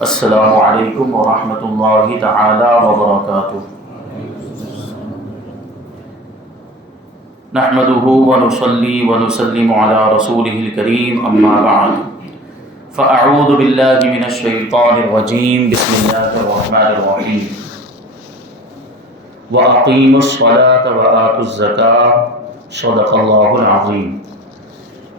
السلام علیکم ورحمۃ اللہ تعالی وبرکاتہ۔ نحمده ونصلي ونسلم على رسوله الكريم اما بعد فاعوذ بالله من الشیطان الرجیم بسم اللہ الرحمن الرحیم واقیموا الصلاة وآتوا الزکاة صدق اللہ العظیم۔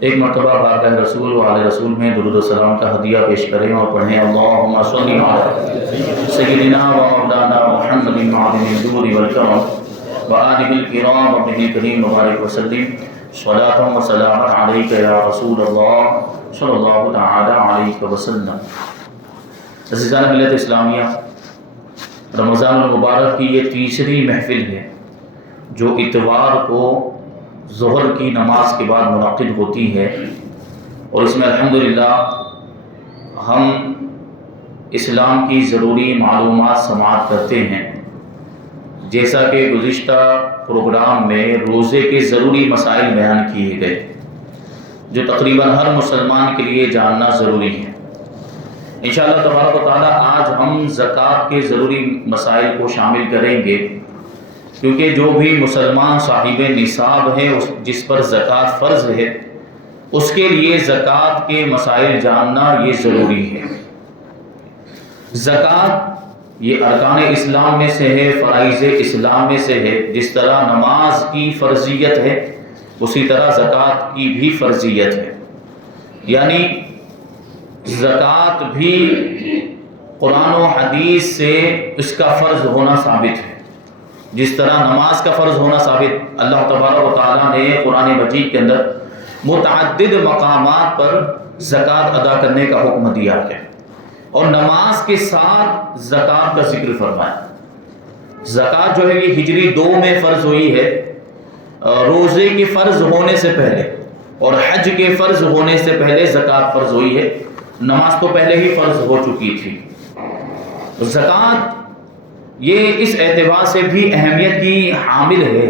ایک مرتبہ بارگاہ رسول و آل رسول میں درود و سلام کا ہدیہ پیش کریں اور پڑھیں اللہم صلی علی سیدنا و مولانا محمد معظم الجود والکرم وآلہ الکرام وابنہ الکریم مبارک وسلم صلاۃ و سلام علیک یا رسول اللہ صلی اللہ تعالی علیہ وسلم۔ عزیزان ملت اسلامیہ، رمضان المبارک کی یہ تیسری محفل ہے جو اتوار کو ظہر کی نماز کے بعد منعقد ہوتی ہے، اور اس میں الحمدللہ ہم اسلام کی ضروری معلومات سماعت کرتے ہیں۔ جیسا کہ گزشتہ پروگرام میں روزے کے ضروری مسائل بیان کیے گئے جو تقریباً ہر مسلمان کے لیے جاننا ضروری ہے۔ انشاءاللہ تبارک و تعالی آج ہم زکوٰۃ کے ضروری مسائل کو شامل کریں گے، کیونکہ جو بھی مسلمان صاحب نصاب ہے جس پر زکوٰۃ فرض ہے، اس کے لیے زکوٰۃ کے مسائل جاننا یہ ضروری ہے۔ زکوٰۃ یہ ارکان اسلام میں سے ہے، فرائض اسلام میں سے ہے۔ جس طرح نماز کی فرضیت ہے اسی طرح زکوٰۃ کی بھی فرضیت ہے، یعنی زکوٰۃ بھی قرآن و حدیث سے اس کا فرض ہونا ثابت ہے۔ جس طرح نماز کا فرض ہونا ثابت، اللہ تبارک و تعالیٰ نے قرآن مجید کے اندر متعدد مقامات پر زکوٰۃ ادا کرنے کا حکم دیا ہے، اور نماز کے ساتھ زکوٰۃ کا ذکر فرمایا۔ زکوٰۃ جو ہے یہ ہجری 2 میں فرض ہوئی ہے، روزے کے فرض ہونے سے پہلے اور حج کے فرض ہونے سے پہلے زکوٰۃ فرض ہوئی ہے۔ نماز تو پہلے ہی فرض ہو چکی تھی۔ زکوٰۃ یہ اس اعتبار سے بھی اہمیت کی حامل ہے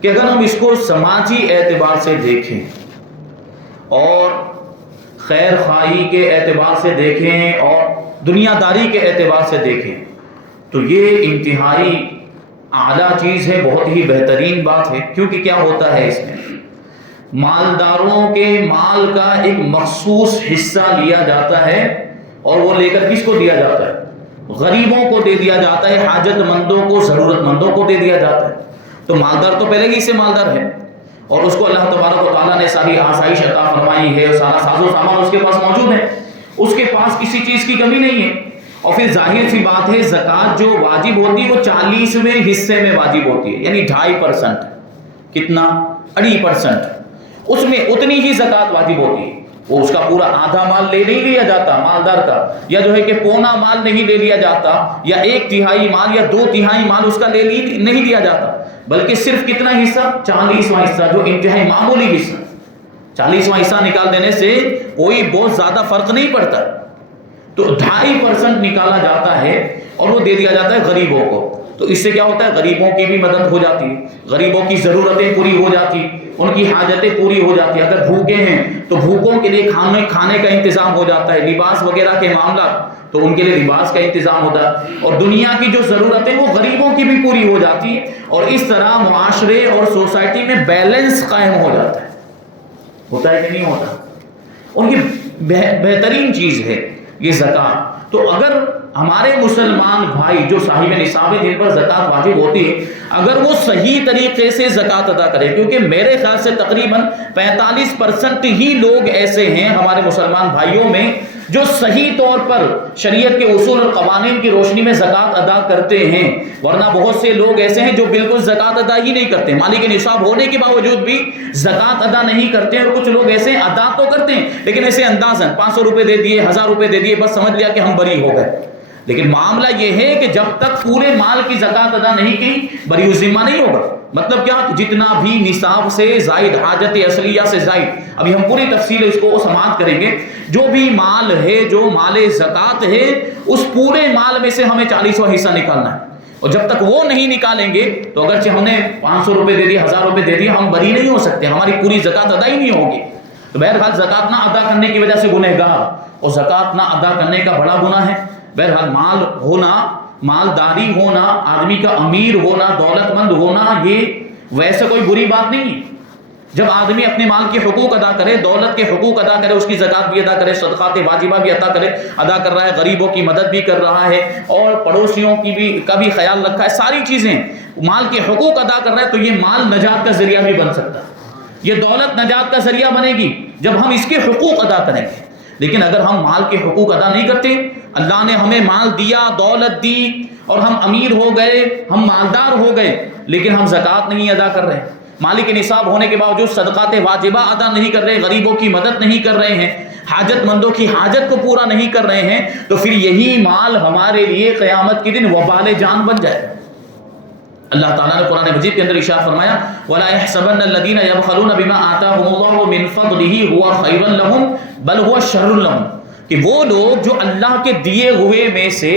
کہ اگر ہم اس کو سماجی اعتبار سے دیکھیں اور خیر خواہی کے اعتبار سے دیکھیں اور دنیا داری کے اعتبار سے دیکھیں تو یہ انتہائی اعلیٰ چیز ہے، بہت ہی بہترین بات ہے۔ کیونکہ کیا ہوتا ہے، اس میں مالداروں کے مال کا ایک مخصوص حصہ لیا جاتا ہے، اور وہ لے کر کس کو دیا جاتا ہے؟ غریبوں کو دے دیا جاتا ہے، حاجت مندوں کو، ضرورت مندوں کو دے دیا جاتا ہے۔ تو مالدار تو پہلے ہی سے مالدار ہے، اور اس کو اللہ تبارک و تعالیٰ نے ساری آسائش عطا فرمائی ہے، سارا ساز و سامان اس کے پاس موجود ہے، اس کے پاس کسی چیز کی کمی نہیں ہے۔ اور پھر ظاہر سی بات ہے زکوٰۃ جو واجب ہوتی ہے وہ 40ویں حصے میں واجب ہوتی ہے، یعنی 2.5%۔ کتنا؟ 2.5%۔ اس میں اتنی ہی زکوٰۃ واجب ہوتی ہے۔ وہ اس کا پورا آدھا مال نہیں لیا جاتا مالدار کا، یا جو ہے کہ پونا مال نہیں لے لیا جاتا، یا 1/3 مال یا 2/3 مال اس کا نہیں لیا جاتا، بلکہ صرف کتنا حصہ؟ 40واں حصہ، جو انتہائی معمولی حصہ۔ 40واں حصہ نکال دینے سے کوئی بہت زیادہ فرق نہیں پڑتا، تو 2.5% نکالا جاتا ہے اور وہ دے دیا جاتا ہے غریبوں کو۔ تو اس سے کیا ہوتا ہے؟ غریبوں کی بھی مدد ہو جاتی ہے، غریبوں کی ضرورتیں پوری ہو جاتی، ان کی حاجتیں پوری ہو جاتی۔ اگر بھوکے ہیں تو بھوکوں کے لیے کھانے کا انتظام ہو جاتا ہے، لباس وغیرہ کے معاملات تو ان کے لیے لباس کا انتظام ہوتا ہے، اور دنیا کی جو ضرورتیں وہ غریبوں کی بھی پوری ہو جاتی ہے، اور اس طرح معاشرے اور سوسائٹی میں بیلنس قائم ہو جاتا ہے۔ ہوتا ہے کہ نہیں ہوتا؟ اور یہ بہترین چیز ہے یہ زکوٰۃ۔ تو اگر ہمارے مسلمان بھائی جو صاحب نصاب ہیں جن پر زکوٰۃ واجب ہوتی ہے، اگر وہ صحیح طریقے سے زکوٰۃ ادا کرے، کیونکہ میرے خیال سے تقریباً 45% ہی لوگ ایسے ہیں ہمارے مسلمان بھائیوں میں جو صحیح طور پر شریعت کے اصول اور قوانین کی روشنی میں زکوٰۃ ادا کرتے ہیں، ورنہ بہت سے لوگ ایسے ہیں جو بالکل زکوٰۃ ادا ہی نہیں کرتے، مالک نصاب ہونے کے باوجود بھی زکوٰۃ ادا نہیں کرتے، اور کچھ لوگ ایسے ادا تو کرتے ہیں لیکن ایسے اندازاً 500 روپے دے دیے، 1000 روپے دے دیے، بس سمجھ لیا کہ ہم بری ہو گئے۔ لیکن معاملہ یہ ہے کہ جب تک پورے مال کی زکوٰۃ ادا نہیں کی، بری الذمہ نہیں ہوگا۔ مطلب کیا؟ جتنا بھی نصاب سے زائد، حاجت اصلیہ سے زائد، ابھی ہم پوری تفصیل اس کو سماعت کریں گے، جو بھی مال ہے، جو مال زکوٰۃ ہے، اس پورے مال میں سے ہمیں 40واں حصہ نکالنا ہے، اور جب تک وہ نہیں نکالیں گے تو اگرچہ ہم نے 500 روپے دے دیے، 1000 روپے دے دیے، ہم بری نہیں ہو سکتے، ہماری پوری زکوٰۃ ادا ہی نہیں ہوگی۔ تو بہرحال زکوٰۃ نہ ادا کرنے کی وجہ سے گنہگار اور زکوٰۃ نہ ادا کرنے کا بڑا گناہ ہے؟ بہرحال مال ہونا، مالداری ہونا، آدمی کا امیر ہونا، دولت مند ہونا، یہ ویسے کوئی بری بات نہیں ہے۔ جب آدمی اپنے مال کے حقوق ادا کرے، دولت کے حقوق ادا کرے، اس کی زکوٰۃ بھی ادا کرے، صدقات واجبہ بھی ادا کر رہا ہے، غریبوں کی مدد بھی کر رہا ہے، اور پڑوسیوں کا بھی خیال رکھا ہے، ساری چیزیں مال کے حقوق ادا کر رہا ہے، تو یہ مال نجات کا ذریعہ بھی بن سکتا ہے، یہ دولت نجات کا ذریعہ بنے گی جب ہم اس کے حقوق ادا کریں گے۔ لیکن اگر ہم مال کے حقوق ادا نہیں کرتے، اللہ نے ہمیں مال دیا، دولت دی، اور ہم امیر ہو گئے، ہم مالدار ہو گئے، لیکن ہم زکوٰۃ نہیں ادا کر رہے، مالک نصاب ہونے کے باوجود صدقات واجبہ ادا نہیں کر رہے، غریبوں کی مدد نہیں کر رہے ہیں، حاجت مندوں کی حاجت کو پورا نہیں کر رہے ہیں، تو پھر یہی مال ہمارے لیے قیامت کے دن وبال جان بن جائے گا۔ اللہ تعالیٰ نے قرآن مجید کے اندر ارشاد فرمایا وَلَا يَحْسَبَنَّ الَّذِينَ يَبْخَلُونَ بِمَا آتَاهُمُ اللَّهُ مِنْ فَضْلِهِ هُوَ خَيْرٌ لَهُمْ بَلْ هُوَ شَرٌّ لَهُمْ، کہ وہ لوگ جو اللہ کے دیے ہوئے میں سے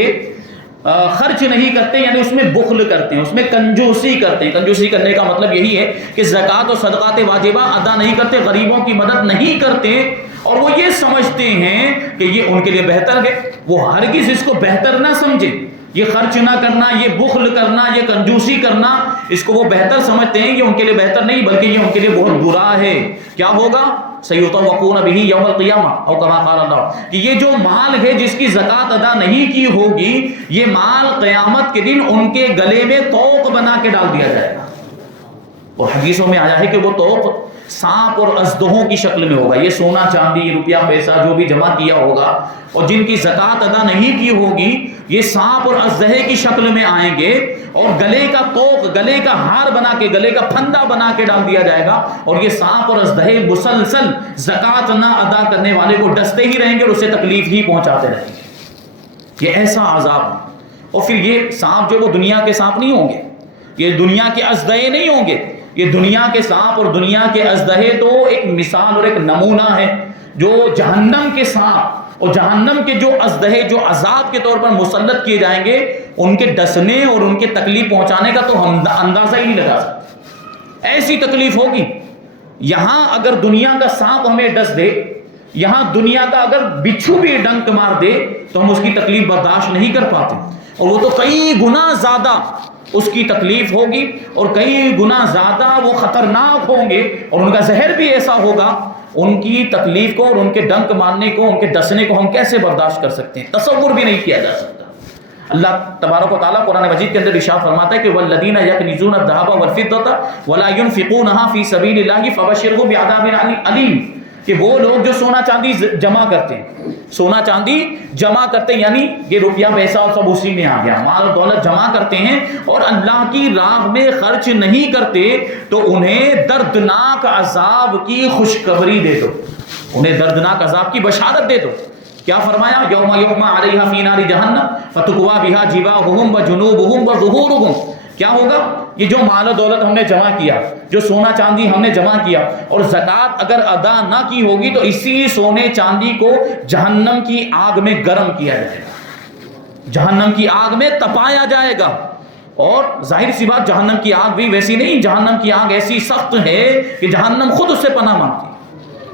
خرچ نہیں کرتے، یعنی اس میں بخل کرتے ہیں، اس میں کنجوسی کرتے ہیں۔ کنجوسی کرنے کا مطلب یہی ہے کہ زکوٰۃ اور صدقات واجبہ ادا نہیں کرتے، غریبوں کی مدد نہیں کرتے، اور وہ یہ سمجھتے ہیں کہ یہ ان کے لیے بہتر ہے۔ وہ ہرگز اس کو بہتر نہ سمجھے، یہ خرچ نہ کرنا، یہ بخل کرنا، یہ کنجوسی کرنا، اس کو وہ بہتر سمجھتے ہیں، یہ ان کے لیے بہتر نہیں بلکہ یہ ان کے لیے بہت برا ہے۔ کیا ہوگا؟ سَيُطَوَّقُونَ بِهِ يَوْمَ الْقِيَامَةِ او كما قال اللہ، کہ یہ جو مال ہے جس کی زکوٰۃ ادا نہیں کی ہوگی، یہ مال قیامت کے دن ان کے گلے میں طوق بنا کے ڈال دیا جائے گا۔ اور حدیثوں میں آیا ہے کہ وہ طوق سانپ اور اژدہوں کی شکل میں ہوگا۔ یہ سونا چاندی روپیہ پیسہ جو بھی جمع کیا ہوگا اور جن کی زکوٰۃ ادا نہیں کی ہوگی، یہ سانپ اور اژدہے کی شکل میں آئیں گے، اور گلے کا طوق، گلے کا ہار بنا کے، گلے کا پھندا بنا کے ڈال دیا جائے گا، اور یہ سانپ اور اژدہے مسلسل زکوٰۃ نہ ادا کرنے والے کو ڈستے ہی رہیں گے اور اسے تکلیف ہی پہنچاتے رہیں گے۔ یہ ایسا عذاب ہے۔ اور پھر یہ سانپ جو وہ دنیا کے سانپ نہیں ہوں گے، یہ دنیا کے اژدہے نہیں ہوں گے، یہ دنیا کے سانپ اور دنیا کے اژدہے تو ایک مثال اور ایک نمونہ ہے۔ جو جہنم کے سانپ اور جہنم کے جو اژدہے جو عذاب کے طور پر مسلط کیے جائیں گے، ان کے ڈسنے اور ان کے تکلیف پہنچانے کا تو ہم اندازہ ہی نہیں لگا سکتے، ایسی تکلیف ہوگی۔ یہاں اگر دنیا کا سانپ ہمیں ڈس دے، یہاں دنیا کا اگر بچھو بھی ڈنک مار دے، تو ہم اس کی تکلیف برداشت نہیں کر پاتے، اور وہ تو کئی گنا زیادہ اس کی تکلیف ہوگی، اور کئی گنا زیادہ وہ خطرناک ہوں گے، اور ان کا زہر بھی ایسا ہوگا۔ ان کی تکلیف کو اور ان کے ڈنک مارنے کو، ان کے ڈسنے کو ہم کیسے برداشت کر سکتے ہیں؟ تصور بھی نہیں کیا جا سکتا۔ اللہ تبارک و تعالیٰ قرآن مجید کے اندر ارشاد فرماتا ہے کہ وَالَّذِينَ يَكْنِزُونَ الذَّهَبَ وَالْفِضَّةَ وَلَا يُنْفِقُونَهَا فِي سَبِيلِ اللَّهِ فَبَشِّرْهُم بِعَذَابٍ أَلِيمٍ، کہ وہ لوگ جو سونا چاندی جمع کرتے ہیں، سونا چاندی جمع کرتے ہیں، یعنی یہ روپیہ پیسہ سب اسی میں آ گیا، مال دولت جمع کرتے ہیں اور اللہ کی راہ میں خرچ نہیں کرتے، تو انہیں دردناک عذاب کی خوشخبری دے دو، انہیں دردناک عذاب کی بشارت دے دو۔ کیا فرمایا؟ یوم یحمى علیہا فی نار جہنم فتقوی بہا جباہہم وجنوبہم وظہورہم۔ کیا ہوگا؟ یہ جو مال و دولت ہم نے جمع کیا، جو سونا چاندی ہم نے جمع کیا، اور زکوٰۃ اگر ادا نہ کی ہوگی تو اسی سونے چاندی کو جہنم کی آگ میں گرم کیا جائے گا، جہنم کی آگ میں تپایا جائے گا۔ اور ظاہر سی بات، جہنم کی آگ بھی ویسی نہیں، جہنم کی آگ ایسی سخت ہے کہ جہنم خود اس سے پناہ مانگتی ہے،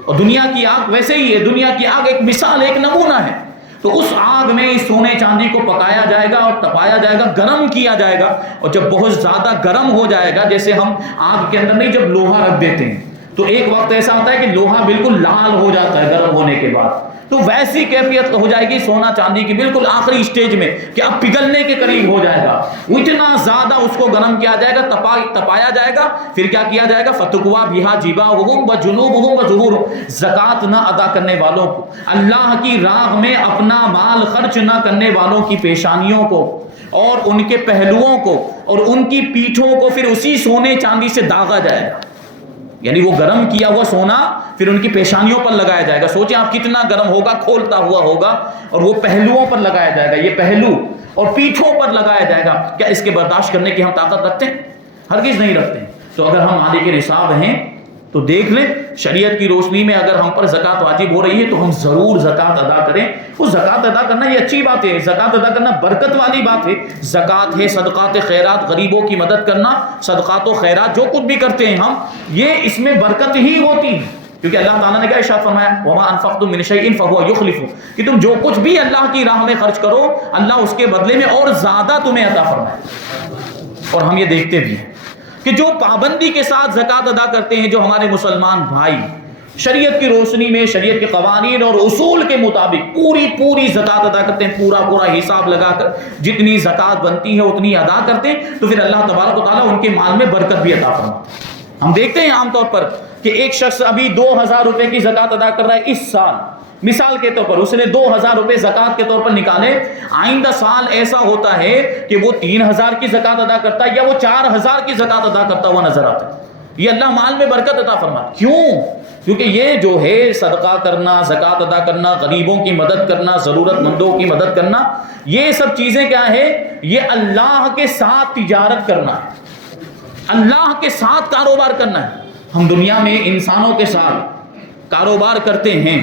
اور دنیا کی آگ ویسے ہی ہے، دنیا کی آگ ایک مثال، ایک نمونہ ہے۔ تو اس آگ میں اس سونے چاندی کو پکایا جائے گا اور تپایا جائے گا، گرم کیا جائے گا، اور جب بہت زیادہ گرم ہو جائے گا، جیسے ہم آگ کے اندر نہیں جب لوہا رکھ دیتے ہیں تو ایک وقت ایسا ہوتا ہے کہ لوہا بالکل لال ہو جاتا ہے گرم ہونے کے بعد، تو ویسی کیفیت ہو جائے گی سونا چاندی کی بالکل آخری سٹیج میں کہ اب پگھلنے کے قریب ہو جائے گا، اتنا زیادہ اس کو گرم کیا جائے گا، تپایا جائے گا۔ پھر کیا کیا جائے گا؟ فتقوی بہا جباہہم وجنوبہم وظہورہم، زکوٰۃ نہ ادا کرنے والوں کو، اللہ کی راہ میں اپنا مال خرچ نہ کرنے والوں کی پیشانیوں کو اور ان کے پہلوؤں کو اور ان کی پیٹھوں کو پھر اسی سونے چاندی سے داغا جائے گا، یعنی وہ گرم کیا ہوا سونا پھر ان کی پیشانیوں پر لگایا جائے گا۔ سوچیں آپ کتنا گرم ہوگا، کھولتا ہوا ہوگا، اور وہ پہلوؤں پر لگایا جائے گا، یہ پہلو اور پیٹھوں پر لگایا جائے گا۔ کیا اس کے برداشت کرنے کی ہم طاقت رکھتے ہیں؟ ہرگز نہیں رکھتے ہیں۔ تو اگر ہم مالک نصاب ہیں تو دیکھ لیں، شریعت کی روشنی میں اگر ہم پر زکوٰۃ واجب ہو رہی ہے تو ہم ضرور زکوٰۃ ادا کریں۔ وہ زکوٰۃ ادا کرنا یہ اچھی بات ہے، زکوٰۃ ادا کرنا برکت والی بات ہے۔ زکوٰۃ ہے، صدقات خیرات، غریبوں کی مدد کرنا، صدقات و خیرات جو کچھ بھی کرتے ہیں ہم، یہ اس میں برکت ہی ہوتی ہے، کیونکہ اللہ تعالیٰ نے کیا ارشاد فرمایا، وَمَا أَنفَقْتُم مِّن شَيْءٍ فَهُوَ يُخْلِفُهُ، کہ تم جو کچھ بھی اللہ کی راہ میں خرچ کرو اللہ اس کے بدلے میں اور زیادہ تمہیں عطا فرمائے۔ اور ہم یہ دیکھتے بھی ہیں کہ جو پابندی کے ساتھ زکوٰۃ ادا کرتے ہیں، جو ہمارے مسلمان بھائی شریعت کی روشنی میں، شریعت کے قوانین اور اصول کے مطابق پوری زکوٰۃ ادا کرتے ہیں، پورا حساب لگا کر جتنی زکوٰۃ بنتی ہے اتنی ادا کرتے ہیں، تو پھر اللہ تبارک و تعالیٰ ان کے مال میں برکت بھی عطا فرماتے ہیں۔ ہم دیکھتے ہیں عام طور پر کہ ایک شخص ابھی 2000 روپے کی زکوٰۃ ادا کر رہا ہے اس سال، مثال کے طور پر اس نے 2000 روپے زکوٰۃ کے طور پر نکالے، آئندہ سال ایسا ہوتا ہے کہ وہ 3000 کی زکوٰۃ ادا کرتا ہے یا وہ 4000 کی زکوٰۃ ادا کرتا ہوا نظر آتا ہے۔ یہ اللہ مال میں برکت عطا فرماتا ہے۔ کیوں؟ کیونکہ یہ جو ہے صدقہ کرنا، زکوٰۃ ادا کرنا، غریبوں کی مدد کرنا، ضرورت مندوں کی مدد کرنا، یہ سب چیزیں کیا ہے؟ یہ اللہ کے ساتھ تجارت کرنا ہے، اللہ کے ساتھ کاروبار کرنا ہے۔ ہم دنیا میں انسانوں کے ساتھ کاروبار کرتے ہیں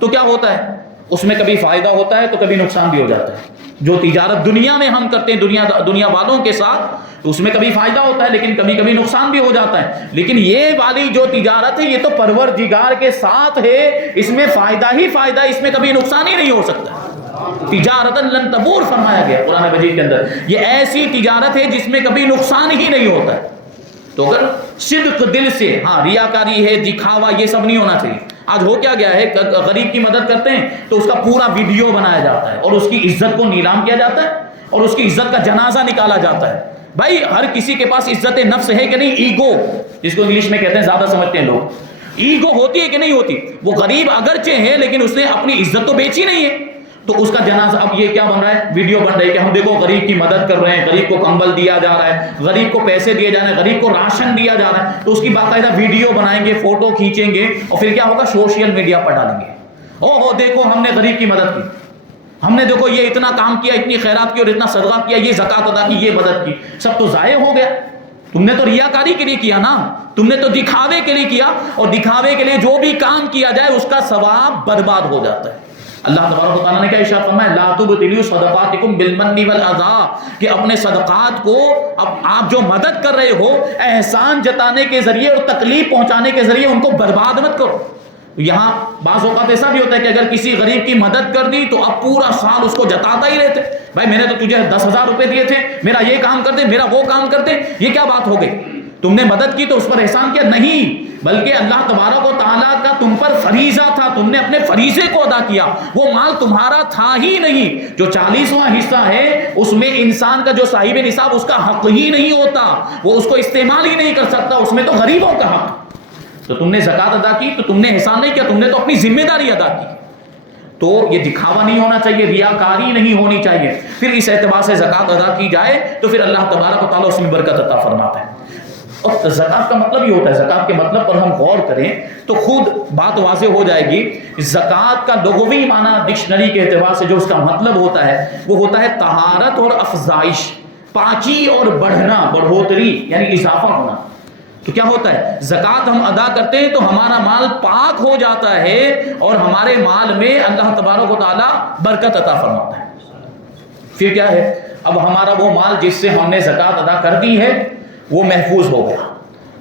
تو کیا ہوتا ہے؟ اس میں کبھی فائدہ ہوتا ہے تو کبھی نقصان بھی ہو جاتا ہے۔ جو تجارت دنیا میں ہم کرتے ہیں دنیا والوں کے ساتھ، تو اس میں کبھی فائدہ ہوتا ہے لیکن کبھی کبھی نقصان بھی ہو جاتا ہے۔ لیکن یہ والی جو تجارت ہے یہ تو پروردگار کے ساتھ ہے، اس میں فائدہ ہی فائدہ، اس میں کبھی نقصان ہی نہیں ہو سکتا۔ تجارتاً لن تبور فرمایا گیا قرآن مجید کے اندر، یہ ایسی تجارت ہے جس میں کبھی نقصان ہی نہیں ہوتا ہے۔ تو اگر صدق دل سے، ہاں ریاکاری ہے، دکھاوا، یہ سب نہیں ہونا چاہیے۔ آج ہو کیا گیا ہے، غریب کی مدد کرتے ہیں تو اس کا پورا ویڈیو بنایا جاتا ہے اور اس کی عزت کو نیلام کیا جاتا ہے اور اس کی عزت کا جنازہ نکالا جاتا ہے۔ بھائی ہر کسی کے پاس عزت نفس ہے کہ نہیں؟ ایگو، جس کو انگلش میں کہتے ہیں، زیادہ سمجھتے ہیں لوگ، ایگو ہوتی ہے کہ نہیں ہوتی؟ وہ غریب اگرچہ ہے لیکن اس نے اپنی عزت تو بیچی نہیں ہے، تو اس کا جنازہ اب یہ کیا بن رہا ہے؟ ویڈیو بن رہی ہے کہ ہم دیکھو غریب کی مدد کر رہے ہیں، غریب کو کمبل دیا جا رہا ہے، غریب کو پیسے دیے جا رہے ہیں، غریب کو راشن دیا جا رہا ہے، تو اس کی باقاعدہ ویڈیو بنائیں گے، فوٹو کھینچیں گے اور پھر کیا ہوگا؟ سوشل میڈیا پر ڈالیں گے، اوہ دیکھو ہم نے غریب کی مدد کی، ہم نے دیکھو یہ اتنا کام کیا، اتنی خیرات کی اور اتنا صدقہ کیا، یہ زکوٰۃ ادا کی، یہ مدد کی، سب تو ضائع ہو گیا۔ تم نے تو ریاکاری کے لیے کیا نا، تم نے تو دکھاوے کے لیے کیا، اور دکھاوے کے لیے جو بھی کام کیا جائے اس کا ثواب برباد ہو جاتا ہے۔ اللہ تبارک و تعالیٰ نے کیا ارشاد فرمایا؟ لا تبطلوا صدقاتکم بالمن والاذى، کہ اپنے صدقات کو آپ جو مدد کر رہے ہو احسان جتانے کے ذریعے اور تکلیف پہنچانے کے ذریعے ان کو برباد مت کرو۔ یہاں بعض اوقات ایسا بھی ہوتا ہے کہ اگر کسی غریب کی مدد کر دی تو اب پورا سال اس کو جتاتا ہی رہتے، بھائی میں نے تو تجھے 10,000 روپے دیے تھے، میرا یہ کام کر دے، میرا وہ کام کر دے، یہ کیا بات ہو گئی؟ تم نے مدد کی تو اس پر احسان کیا؟ نہیں، بلکہ اللہ تبارک و تعالیٰ کا تم پر فریضہ تھا، تم نے اپنے فریضے کو ادا کیا، وہ مال تمہارا تھا ہی نہیں۔ جو 40واں حصہ ہے اس میں انسان کا جو صاحب نصاب اس کا حق ہی نہیں ہوتا، وہ اس کو استعمال ہی نہیں کر سکتا، اس میں تو غریبوں کا حق۔ تو تم نے زکوٰۃ ادا کی تو تم نے احسان نہیں کیا، تم نے تو اپنی ذمہ داری ادا کی۔ تو یہ دکھاوا نہیں ہونا چاہیے، ریاکاری نہیں ہونی چاہیے۔ پھر اس اعتبار سے زکوٰۃ ادا کی جائے تو پھر اللہ تبارک و تعالیٰ اس میں برکت عطا فرماتا ہے۔ اور زکوٰۃ کا مطلب یہ ہوتا ہے، زکوٰۃ کے مطلب پر ہم غور کریں تو خود بات واضح ہو جائے گی۔ زکوٰۃ کا لغوی معنی ڈکشنری کے اعتبار سے جو اس کا مطلب ہوتا ہے وہ ہوتا ہے طہارت اور افزائش، پاکی اور بڑھنا، بڑھوتری یعنی اضافہ ہونا۔ تو کیا ہوتا ہے؟ زکوٰۃ ہم ادا کرتے ہیں تو ہمارا مال پاک ہو جاتا ہے اور ہمارے مال میں اللہ تبارک و تعالیٰ برکت عطا فرماتا ہے۔ پھر کیا ہے؟ اب ہمارا وہ مال جس سے ہم نے زکوٰۃ ادا کر دی ہے وہ محفوظ ہو گیا،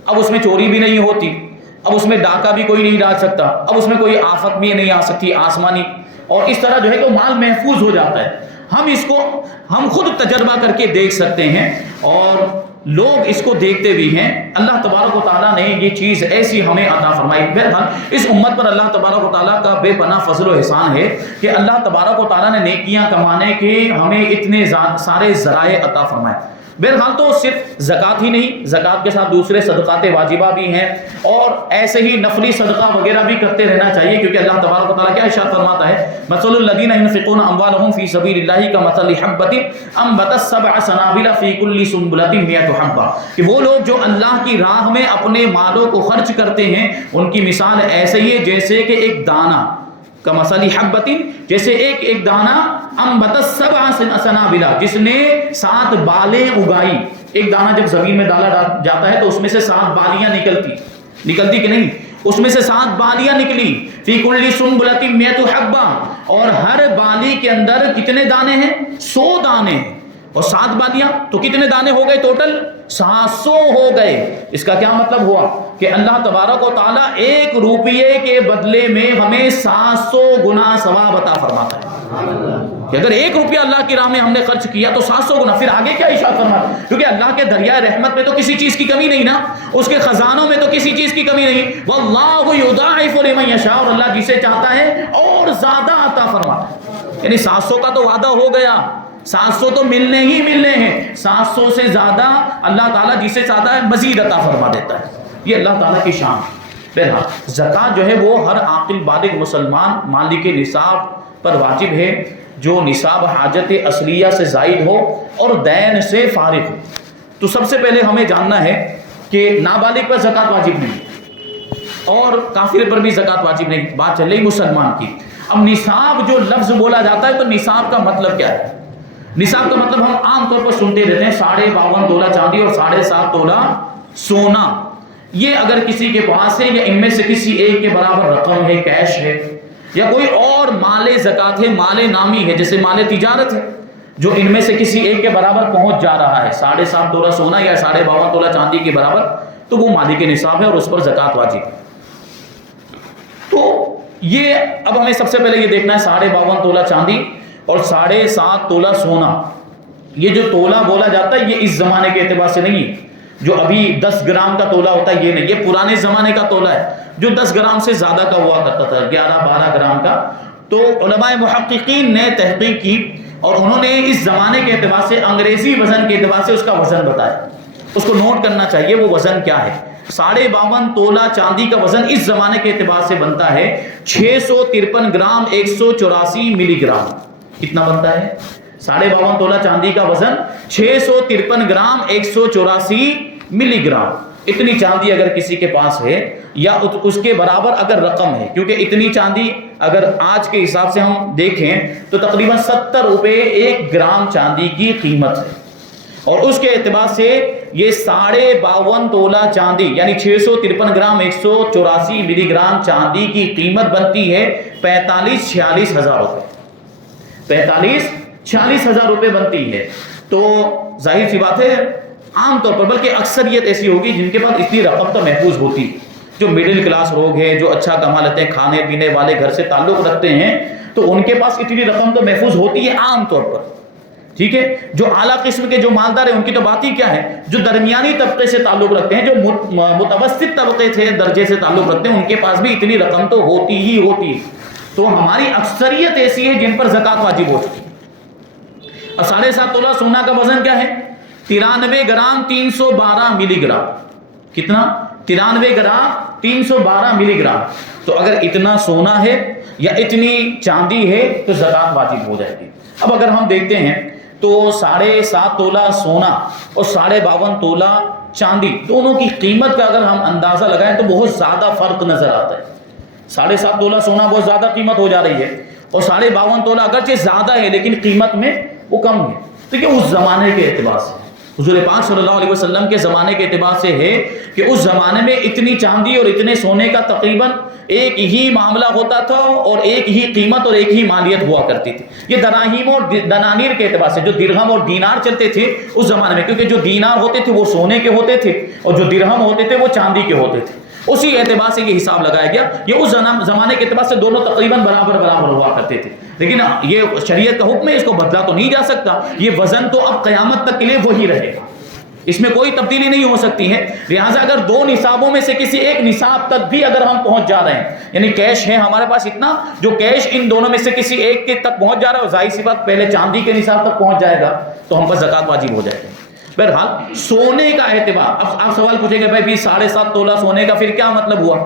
اب اس میں چوری بھی نہیں ہوتی، اب اس میں ڈاکہ بھی کوئی نہیں ڈال سکتا، اب اس میں کوئی آفت بھی نہیں آ سکتی آسمانی، اور اس طرح جو ہے کہ وہ مال محفوظ ہو جاتا ہے۔ ہم خود تجربہ کر کے دیکھ سکتے ہیں اور لوگ اس کو دیکھتے بھی ہیں۔ اللہ تبارک و تعالیٰ نے یہ چیز ایسی ہمیں عطا فرمائی۔ بہرحال اس امت پر اللہ تبارک و تعالیٰ کا بے پناہ فضل و احسان ہے کہ اللہ تبارک و تعالیٰ نے نیکیاں کمانے کے ہمیں اتنے سارے ذرائع عطا فرمائے۔ بہرحال تو صرف زکوٰۃ ہی نہیں، زکوٰۃ کے ساتھ دوسرے صدقات واجبہ بھی ہیں اور ایسے ہی نفلی صدقہ وغیرہ بھی کرتے رہنا چاہیے، کیونکہ اللہ تبارک و تعالیٰ کیا ارشاد فرماتا ہے؟ مثل الذین ينفقون اموالهم فی سبیل اللہ کمثل حبۃ انبتت سبع سنابل فی کل سنبلۃ مئۃ حبۃ، کہ وہ لوگ جو اللہ کی راہ میں اپنے مالوں کو خرچ کرتے ہیں ان کی مثال ایسے ہی ہے جیسے کہ ایک دانہ، کمثل حبۃ جیسے ایک دانہ، انبتت سبع سنابل جس نے 7 بالیں اگائی۔ ایک دانہ جب زمین میں ڈالا جاتا ہے تو اس میں سے 7 بالیاں نکلتی کہ نہیں؟ اس میں سے 7 بالیاں نکلی، فی کل سنبلۃ مئۃ حبۃ، اور ہر بالی کے اندر کتنے دانے ہیں؟ 100 دانے ہیں، اور 7 بالیاں تو کتنے دانے ہو گئے ٹوٹل؟ 700 ہو گئے۔ اس کا کیا مطلب ہوا کہ اللہ تبارک و تعالیٰ 1 روپیے کے بدلے میں ہمیں 700 گنا ثواب عطا فرماتا ہے کہ اگر 1 روپیہ اللہ کی راہ میں ہم نے خرچ کیا تو 700 گنا۔ پھر آگے کیا ارشاد فرماتا ہے؟ کیونکہ اللہ کے دریائے رحمت میں تو کسی چیز کی کمی نہیں نا، اس کے خزانوں میں تو کسی چیز کی کمی نہیں۔ واللہ یضاعف لمن یشاء، اور اللہ جسے چاہتا ہے اور زیادہ عطا فرماتا ہے۔ یعنی 700 کا تو وعدہ ہو گیا، 700 تو ملنے ہی ملنے ہیں، 700 سے زیادہ اللہ تعالیٰ جسے چاہتا ہے مزید عطا فرما دیتا ہے۔ یہ اللہ تعالیٰ کی شان ہے۔ بہرحال زکوٰۃ جو ہے وہ ہر عاقل بالغ مسلمان مالک نصاب پر واجب ہے، جو نصاب حاجت اصلیہ سے زائد ہو اور دین سے فارغ ہو۔ تو سب سے پہلے ہمیں جاننا ہے کہ نابالغ پر زکوٰۃ واجب نہیں اور کافر پر بھی زکوٰۃ واجب نہیں، بات چل رہی مسلمان کی۔ اب نصاب جو لفظ بولا جاتا ہے تو نصاب کا مطلب کیا ہے؟ نصاب کا مطلب ہم عام طور پر سنتے رہتے ہیں 52.5 تولہ چاندی اور 7.5 تولہ سونا۔ یہ اگر کسی کے پاس ہے یا ان میں سے کسی ایک کے برابر رقم ہے، کیش ہے، یا کوئی اور مال زکوٰۃ ہے، مال نامی ہے جیسے مال تجارت ہے، جو ان میں سے کسی ایک کے برابر پہنچ جا رہا ہے 7.5 تولہ سونا یا 52.5 تولہ چاندی کے برابر، تو وہ مالک نصاب ہے اور اس پر زکوٰۃ واجب ہے۔ تو یہ اب ہمیں سب سے پہلے یہ دیکھنا ہے 52.5 تولہ چاندی اور 7.5 تولہ سونا، یہ جو تولہ بولا جاتا ہے یہ اس زمانے کے اعتبار سے نہیں ہے جو ابھی 10 گرام کا تولہ ہوتا ہے، یہ نہیں، یہ پرانے زمانے کا تولہ ہے جو 10 گرام سے زیادہ کا ہوا کرتا تھا، 11-12 گرام کا۔ تو علماء محققین نے تحقیق کی اور انہوں نے اس زمانے کے اعتبار سے انگریزی وزن کے اعتبار سے اس کا وزن بتایا، اس کو نوٹ کرنا چاہیے وہ وزن کیا ہے۔ 52.5 تولہ چاندی کا وزن اس زمانے کے اعتبار سے بنتا ہے 653 گرام 184 ملی گرام۔ کتنا بنتا ہے؟ 52.5 تولہ چاندی کا وزن 653 گرام 184 ملی گرام۔ اتنی چاندی اگر کسی کے پاس ہے یا اس کے برابر اگر رقم ہے، کیونکہ اتنی چاندی اگر آج کے حساب سے ہم دیکھیں تو تقریباً 70 روپے 1 گرام چاندی کی قیمت ہے، اور اس کے اعتبار سے یہ 52.5 تولہ چاندی یعنی 653 گرام 184 ملی گرام چاندی کی قیمت بنتی ہے 45-46 ہزار روپے، 45-46 ہزار روپے بنتی ہے۔ تو ظاہر سی بات ہے عام طور پر، بلکہ اکثریت ایسی ہوگی جن کے پاس اتنی رقم تو محفوظ ہوتی، جو مڈل کلاس لوگ ہیں، جو اچھا کما لیتے ہیں، کھانے پینے والے گھر سے تعلق رکھتے ہیں، تو ان کے پاس اتنی رقم تو محفوظ ہوتی ہے عام طور پر، ٹھیک ہے۔ جو اعلیٰ قسم کے جو مالدار ہیں ان کی تو بات ہی کیا ہے، جو درمیانی طبقے سے تعلق رکھتے ہیں، جو متوسط طبقے سے درجے سے تعلق رکھتے ہیں، ان کے پاس بھی اتنی رقم تو ہوتی ہی ہوتی ہے۔ تو ہماری اکثریت ایسی ہے جن پر زکوٰۃ واجب ہو چکی ہے۔ اور 7.5 تولہ سونا کا وزن کیا ہے؟ 93 گرام 312 ملی گرام۔ کتنا؟ 93 گرام 312 ملی گرام۔ تو اگر اتنا سونا ہے یا اتنی چاندی ہے تو زکوٰۃ واجب ہو جائے گی۔ اب اگر ہم دیکھتے ہیں تو 7.5 تولہ سونا اور 52.5 تولہ چاندی، دونوں کی قیمت کا اگر ہم اندازہ لگائیں تو بہت زیادہ فرق نظر آتا ہے۔ 7.5 تولہ سونا بہت زیادہ قیمت ہو جا رہی ہے اور 52.5 تولہ اگرچہ زیادہ ہے لیکن قیمت میں وہ کم ہے۔ تو یہ اس زمانے کے اعتبار سے، حضور پاک صلی اللہ علیہ وسلم کے زمانے کے اعتبار سے ہے کہ اس زمانے میں اتنی چاندی اور اتنے سونے کا تقریباً ایک ہی معاملہ ہوتا تھا اور ایک ہی قیمت اور ایک ہی مالیت ہوا کرتی تھی۔ یہ دراہیم اور دنانیر کے اعتبار سے، جو درہم اور دینار چلتے تھے اس زمانے میں، کیونکہ جو دینار ہوتے تھے وہ سونے کے ہوتے تھے اور جو درہم ہوتے تھے وہ چاندی کے ہوتے تھے، اسی اعتبار سے یہ حساب لگایا گیا۔ یہ اس زمانے کے اعتبار سے دونوں تقریباً برابر ہوا کرتے تھے، لیکن یہ شریعت کا حکم ہے، اس کو بدلا تو نہیں جا سکتا۔ یہ وزن تو اب قیامت تک کے لیے وہی رہے گا، اس میں کوئی تبدیلی نہیں ہو سکتی ہے۔ لہٰذا اگر 2 نصابوں میں سے کسی ایک نصاب تک بھی اگر ہم پہنچ جا رہے ہیں، یعنی کیش ہے ہمارے پاس اتنا، جو کیش ان دونوں میں سے کسی ایک کے تک پہنچ جا رہا ہے، اور ظاہر سی بات پہلے چاندی کے نصاب تک پہنچ جائے گا تو ہم پر زکوٰۃ واجب ہو جائے گی۔ بہرحال سونے کا اعتبار، اب آپ سوال پوچھیں گے بھائی 7.5 تولہ سونے کا پھر کیا مطلب ہوا،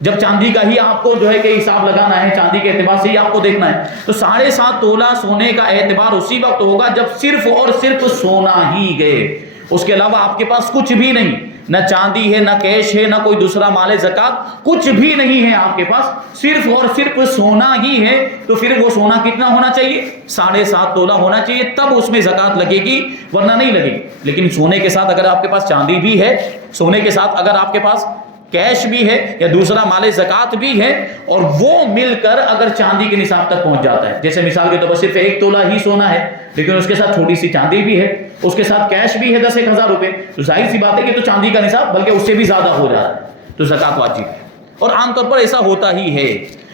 جب چاندی کا ہی آپ کو جو ہے کہ حساب لگانا ہے، چاندی کے اعتبار سے ہی آپ کو دیکھنا ہے، تو 7.5 تولہ سونے کا اعتبار اسی وقت ہوگا جب صرف اور صرف سونا ہی گئے، اس کے علاوہ آپ کے پاس کچھ بھی نہیں، نہ چاندی ہے، نہ کیش ہے، نہ کوئی دوسرا مال زکوٰۃ، کچھ بھی نہیں ہے آپ کے پاس، صرف اور صرف سونا ہی ہے۔ تو پھر وہ سونا کتنا ہونا چاہیے؟ 7.5 تولہ ہونا چاہیے، تب اس میں زکوٰۃ لگے گی، ورنہ نہیں لگے گی۔ لیکن سونے کے ساتھ اگر آپ کے پاس چاندی بھی ہے، سونے کے ساتھ اگر آپ کے پاس کیش بھی ہے یا دوسرا مال زکوٰۃ بھی ہے، اور وہ مل کر اگر چاندی کے نصاب تک پہنچ جاتا ہے، جیسے مثال کے طور پر صرف 1 تولہ ہی سونا ہے لیکن اس کے ساتھ تھوڑی سی چاندی بھی ہے، اس کے ساتھ کیش بھی ہے 10,000 روپے، تو ظاہر سی بات ہے کہ تو چاندی کا نصاب بلکہ اس سے بھی زیادہ ہو جا رہا ہے، تو زکوٰۃ واجب ہے۔ اور عام طور پر ایسا ہوتا ہی ہے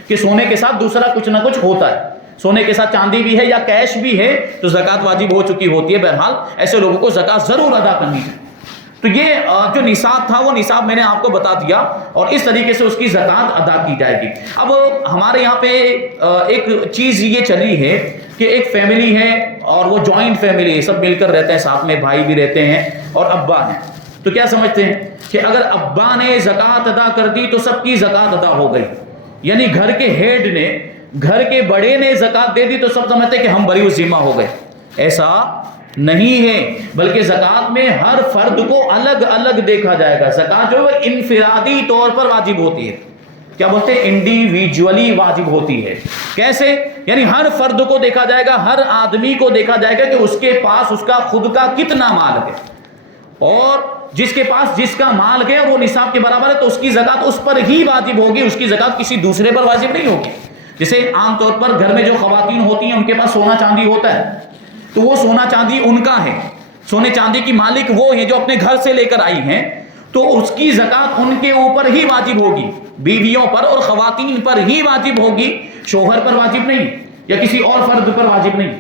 کہ سونے کے ساتھ دوسرا کچھ نہ کچھ ہوتا ہے، سونے کے ساتھ چاندی بھی ہے یا کیش بھی ہے تو زکوٰۃ واجب ہو چکی ہوتی ہے۔ بہرحال ایسے لوگوں کو زکوٰۃ ضرور ادا کرنی چاہیے۔ تو یہ جو نصاب تھا وہ نصاب میں نے آپ کو بتا دیا، اور اس طریقے سے اس کی زکوٰۃ ادا کی جائے گی۔ اب ہمارے یہاں پہ ایک چیز یہ چلی ہے کہ ایک فیملی ہے اور وہ جوائنٹ فیملی ہے، سب مل کر رہتے ہیں، ساتھ میں بھائی بھی رہتے ہیں اور ابا ہیں۔ تو کیا سمجھتے ہیں کہ اگر ابا نے زکوٰۃ ادا کر دی تو سب کی زکوٰۃ ادا ہو گئی، یعنی گھر کے ہیڈ نے، گھر کے بڑے نے زکوٰۃ دے دی تو سب سمجھتے ہیں کہ ہم بری الذمہ ہو گئے۔ ایسا نہیں ہے، بلکہ زکوٰۃ میں ہر فرد کو الگ الگ دیکھا جائے گا۔ زکوٰۃ جو ہے انفرادی طور پر واجب ہوتی ہے، کیا بولتے ہیں، انڈیویجولی واجب ہوتی ہے۔ کیسے؟ یعنی ہر فرد کو دیکھا جائے گا، ہر آدمی کو دیکھا جائے گا کہ اس کے پاس اس کا خود کا کتنا مال ہے، اور جس کے پاس جس کا مال ہے وہ نصاب کے برابر ہے تو اس کی زکوٰۃ اس پر ہی واجب ہوگی، اس کی زکوٰۃ کسی دوسرے پر واجب نہیں ہوگی۔ جیسے عام طور پر گھر میں جو خواتین ہوتی ہیں ان کے پاس سونا چاندی ہوتا ہے، تو وہ سونا چاندی ان کا ہے، سونے چاندی کی مالک وہ ہیں جو اپنے گھر سے لے کر آئی ہیں، تو اس کی زکوٰۃ ان کے اوپر ہی واجب ہوگی، بیویوں پر اور خواتین پر ہی واجب ہوگی، شوہر پر واجب نہیں یا کسی اور فرد پر واجب نہیں۔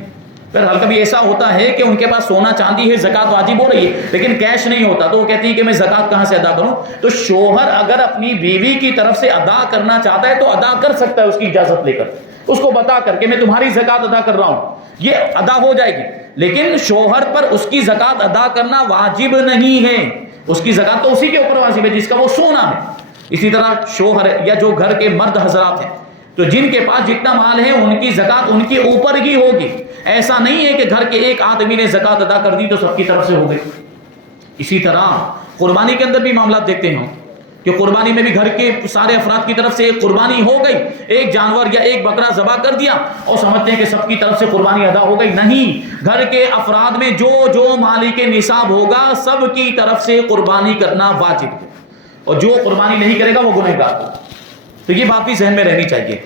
بہرحال کبھی ایسا ہوتا ہے کہ ان کے پاس سونا چاندی ہے، زکوٰۃ واجب ہو رہی ہے لیکن کیش نہیں ہوتا، تو وہ کہتی ہے کہ میں زکوٰۃ کہاں سے ادا کروں؟ تو شوہر اگر اپنی بیوی کی طرف سے ادا کرنا چاہتا ہے تو ادا کر سکتا ہے، اس کی اجازت لے کر، اس کو بتا کر کہ میں تمہاری زکوٰۃ ادا کر رہا ہوں، یہ ادا ہو جائے گی۔ لیکن شوہر پر اس کی زکوٰۃ ادا کرنا واجب نہیں ہے، اس کی زکوٰۃ تو اسی کے اوپر واجب ہے جس کا وہ سونا ہے۔ اسی طرح شوہر یا جو گھر کے مرد حضرات ہیں تو جن کے پاس جتنا مال ہے ان کی زکوٰۃ ان کے اوپر ہی ہوگی۔ ایسا نہیں ہے کہ گھر کے ایک آدمی نے زکوٰۃ ادا کر دی تو سب کی طرف سے ہو گئی۔ اسی طرح قربانی کے اندر بھی معاملات دیکھتے ہیں کہ قربانی میں بھی گھر کے سارے افراد کی طرف سے ایک قربانی ہو گئی، ایک جانور یا ایک بکرا ذبح کر دیا اور سمجھتے ہیں کہ سب کی طرف سے قربانی ادا ہو گئی۔ نہیں، گھر کے افراد میں جو جو مالک نصاب ہوگا سب کی طرف سے قربانی کرنا واجب ہے، اور جو قربانی نہیں کرے گا وہ گنہگار ہوگا۔ تو یہ بات بھی ذہن میں رہنی چاہیے۔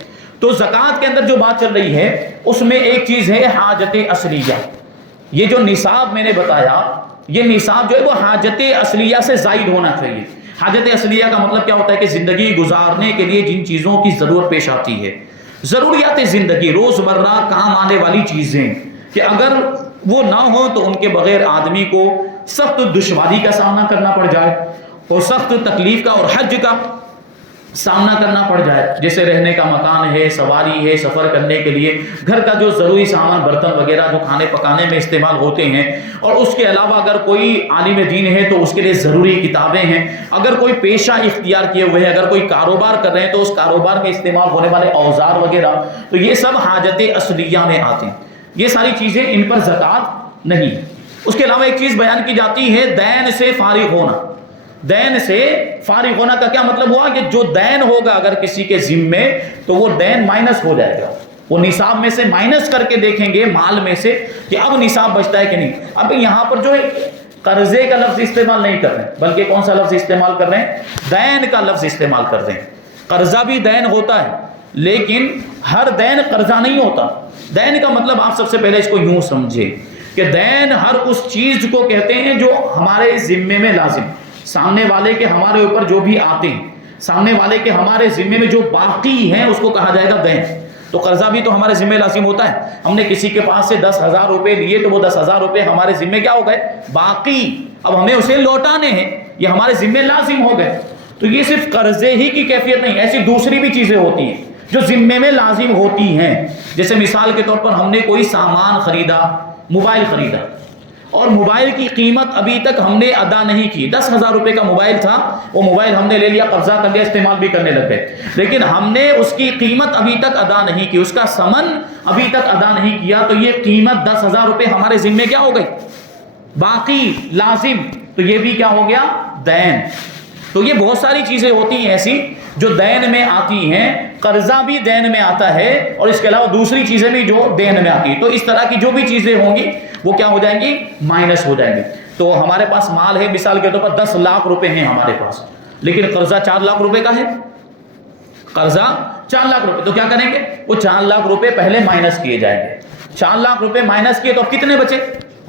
تو زکوٰۃ کے اندر جو بات چل رہی ہے اس میں ایک چیز ہے حاجت اصلیہ۔ یہ جو نصاب میں نے بتایا، یہ نصاب جو ہے وہ حاجت اصلیہ سے زائد ہونا چاہیے۔ حاجت اصلیہ کا مطلب کیا ہوتا ہے کہ زندگی گزارنے کے لیے جن چیزوں کی ضرورت پیش آتی ہے، ضروریات زندگی، روزمرہ کام آنے والی چیزیں، کہ اگر وہ نہ ہو تو ان کے بغیر آدمی کو سخت دشواری کا سامنا کرنا پڑ جائے اور سخت تکلیف کا اور حج کا سامنا کرنا پڑ جائے، جیسے رہنے کا مکان ہے، سواری ہے، سفر کرنے کے لیے گھر کا جو ضروری سامان، برتن وغیرہ جو کھانے پکانے میں استعمال ہوتے ہیں، اور اس کے علاوہ اگر کوئی عالم دین ہے تو اس کے لیے ضروری کتابیں ہیں، اگر کوئی پیشہ اختیار کیے ہوئے ہیں، اگر کوئی کاروبار کر رہے ہیں تو اس کاروبار میں استعمال ہونے والے اوزار وغیرہ، تو یہ سب حاجت اصلیہ میں آتے ہیں۔ یہ ساری چیزیں ان پر زکوٰۃ نہیں۔ اس کے علاوہ ایک چیز بیان کی جاتی ہے دین سے فارغ ہونا۔ دین سے فارغ ہونا کا کیا مطلب ہوا کہ جو دین ہوگا اگر کسی کے ذمے تو وہ دین مائنس ہو جائے گا، وہ نصاب میں سے مائنس کر کے دیکھیں گے مال میں سے کہ اب نصاب بچتا ہے کہ نہیں۔ اب یہاں پر جو ہے قرضے کا لفظ استعمال نہیں کر رہے ہیں بلکہ کون سا لفظ استعمال کر رہے ہیں؟ دین کا لفظ استعمال کر رہے ہیں۔ قرضہ بھی دین ہوتا ہے لیکن ہر دین قرضہ نہیں ہوتا۔ دین کا مطلب آپ سب سے پہلے اس کو یوں سمجھے کہ دین ہر اس چیز کو کہتے ہیں جو ہمارے ذمے میں لازم، سامنے والے کے ہمارے اوپر جو بھی آتے ہیں، سامنے والے کے ہمارے ذمے میں جو باقی ہیں اس کو کہا جائے گا دین۔ تو قرضہ بھی تو ہمارے ذمے لازم ہوتا ہے، ہم نے کسی کے پاس سے 10,000 روپے لیے تو وہ 10,000 روپے ہمارے ذمے کیا ہو گئے؟ باقی، اب ہمیں اسے لوٹانے ہیں، یہ ہمارے ذمے لازم ہو گئے۔ تو یہ صرف قرضے ہی کی کیفیت نہیں، ایسی دوسری بھی چیزیں ہوتی ہیں جو ذمے میں لازم ہوتی ہیں۔ جیسے مثال کے طور پر ہم نے کوئی سامان خریدا، موبائل خریدا، اور موبائل کی قیمت ابھی تک ہم نے ادا نہیں کی، 10,000 روپے کا موبائل تھا، وہ موبائل ہم نے لے لیا، قبضہ کر لیا، استعمال بھی کرنے لگ گئے، لیکن ہم نے اس کی قیمت ابھی تک ادا نہیں کی، اس کا ثمن ابھی تک ادا نہیں کیا، تو یہ قیمت 10,000 روپے ہمارے ذمے کیا ہو گئی؟ باقی، لازم۔ تو یہ بھی کیا ہو گیا؟ دین۔ تو یہ بہت ساری چیزیں ہوتی ہیں ایسی جو دین میں آتی ہیں، قرضہ بھی دین میں آتا ہے اور اس کے علاوہ دوسری چیزیں بھی جو دین میں آتی ہیں۔ تو اس طرح کی جو بھی چیزیں ہوں گی وہ کیا ہو جائیں گی؟ مائنس ہو جائیں گی۔ تو ہمارے پاس مال ہے، مثال کے طور پر 10 لاکھ روپے ہیں ہمارے پاس، لیکن قرضہ 4 لاکھ روپے کا ہے، قرضہ 4 لاکھ روپے، تو کیا کریں گے؟ وہ 4 لاکھ روپے پہلے مائنس کیے جائیں گے۔ 4 لاکھ روپے مائنس کیے تو اب کتنے بچے؟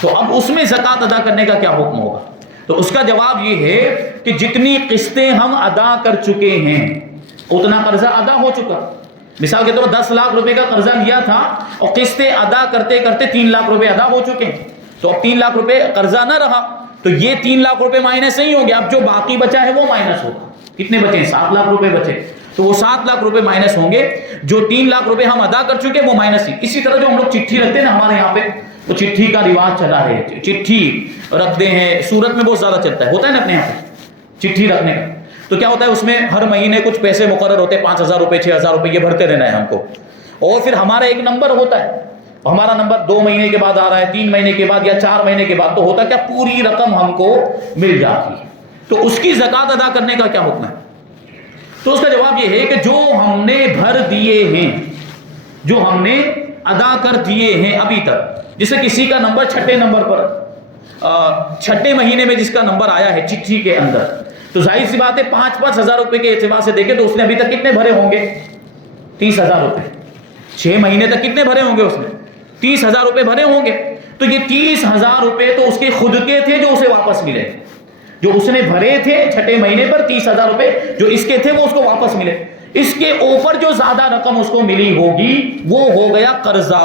تو اب اس میں زکوٰۃ ادا کرنے کا کیا حکم ہوگا؟ تو اس کا جواب یہ ہے کہ جتنی قسطیں ہم ادا کر چکے ہیں اتنا قرضہ ادا ہو چکا. مثال کے طور پر 10 لاکھ روپے کا قرضہ لیا تھا اور قسطیں ادا کرتے کرتے 3 لاکھ روپے ادا ہو چکے ہیں, تو اب 3 لاکھ روپے قرضہ نہ رہا, تو یہ 3 لاکھ روپے مائنس نہیں ہوں گے, اب جو باقی بچا ہے وہ مائنس ہوگا. کتنے بچے ہیں؟ 7 لاکھ روپے بچے, تو وہ 7 لاکھ روپے مائنس ہوں گے. جو 3 لاکھ روپے ہم ادا کر چکے وہ مائنس ہی. اسی طرح جو ہم لوگ چٹھی رکھتے ہیں نا ہمارے یہاں پہ, تو چٹھی کا رواج چلا ہے, چٹھی رکھتے ہیں, سورت میں بہت زیادہ چلتا ہے, ہوتا ہے نا اپنے یہاں پہ چٹھی رکھنے کا. تو کیا ہوتا ہے اس میں ہر مہینے کچھ پیسے مقرر ہوتے ہیں, 5,000 روپے 6,000 روپے, یہ بھرتے رہنا ہے ہم کو. اور پھر ہمارا ایک نمبر ہوتا ہے, ہمارا نمبر 2 مہینے کے بعد آ رہا ہے, 3 مہینے کے بعد یا 4 مہینے کے بعد, تو ہوتا کیا پوری رقم ہم کو مل جاتی ہے. تو اس کی زکوٰۃ ادا کرنے کا کیا حکم ہے؟ تو اس کا جواب یہ ہے کہ جو ہم نے بھر دیے ہیں, جو ہم نے ادا کر دیے ہیں ابھی تک, جسے کسی کا نمبر چھٹے نمبر پر, چھٹے مہینے میں جس کا نمبر آیا ہے چٹھی کے اندر, تو ظاہر سی بات ہے 5-5 ہزار روپے کے اعتبار سے دیکھیں تو اس نے ابھی تک کتنے بھرے ہوں گے؟ 30,000 روپے. 6 مہینے تک کتنے بھرے ہوں گے اس نے؟ 30,000 روپے بھرے ہوں گے. تو یہ 30,000 روپے تو اس کے خود کے تھے جو اسے واپس ملے, جو اس نے بھرے تھے چھٹے مہینے پر 30,000 روپے جو اس کے تھے وہ اس کو واپس ملے. اس کے اوپر جو زیادہ رقم اس کو ملی ہوگی وہ ہو گیا قرضہ.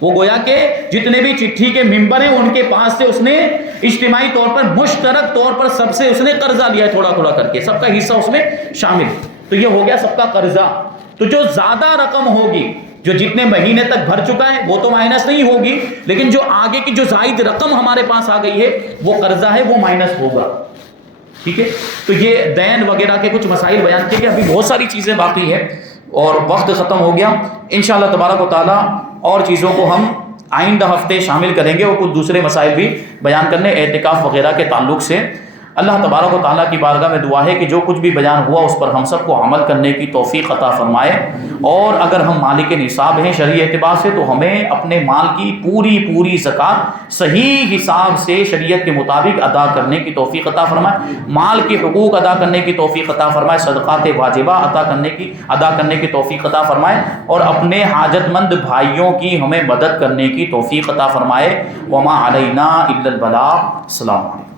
وہ گویا کہ جتنے بھی چٹھی کے ممبر ہیں ان کے پاس سے اس نے اجتماعی طور پر مشترک طور پر سب سے اس نے قرضہ لیا ہے, تھوڑا تھوڑا کر کے, سب کا حصہ اس میں شامل, تو یہ ہو گیا سب کا قرضہ. تو جو زیادہ رقم ہوگی جو جتنے مہینے تک بھر چکا ہے وہ تو مائنس نہیں ہوگی, لیکن جو آگے کی جو زائد رقم ہمارے پاس آ گئی ہے وہ قرضہ ہے, وہ مائنس ہوگا. ٹھیک ہے, تو یہ دین وغیرہ کے کچھ مسائل بیان کیے, کہ ابھی بہت ساری چیزیں باقی ہیں اور وقت ختم ہو گیا. انشاءاللہ تبارک و تعالی اور چیزوں کو ہم آئندہ ہفتے شامل کریں گے, اور کچھ دوسرے مسائل بھی بیان کرنے اعتکاف وغیرہ کے تعلق سے. اللہ تبارک و تعالیٰ کی بارگاہ میں دعا ہے کہ جو کچھ بھی بیان ہوا اس پر ہم سب کو عمل کرنے کی توفیق عطا فرمائے, اور اگر ہم مالک نصاب ہیں شرعی اعتبار سے تو ہمیں اپنے مال کی پوری زکوٰۃ صحیح حساب سے شریعت کے مطابق ادا کرنے کی توفیق عطا فرمائے, مال کے حقوق ادا کرنے کی توفیق عطا فرمائے, صدقات واجبہ ادا کرنے کی توفیق عطا فرمائے, اور اپنے حاجت مند بھائیوں کی ہمیں مدد کرنے کی توفیق عطا فرمائے. وما علینا الا البلاغ. السلام علیکم.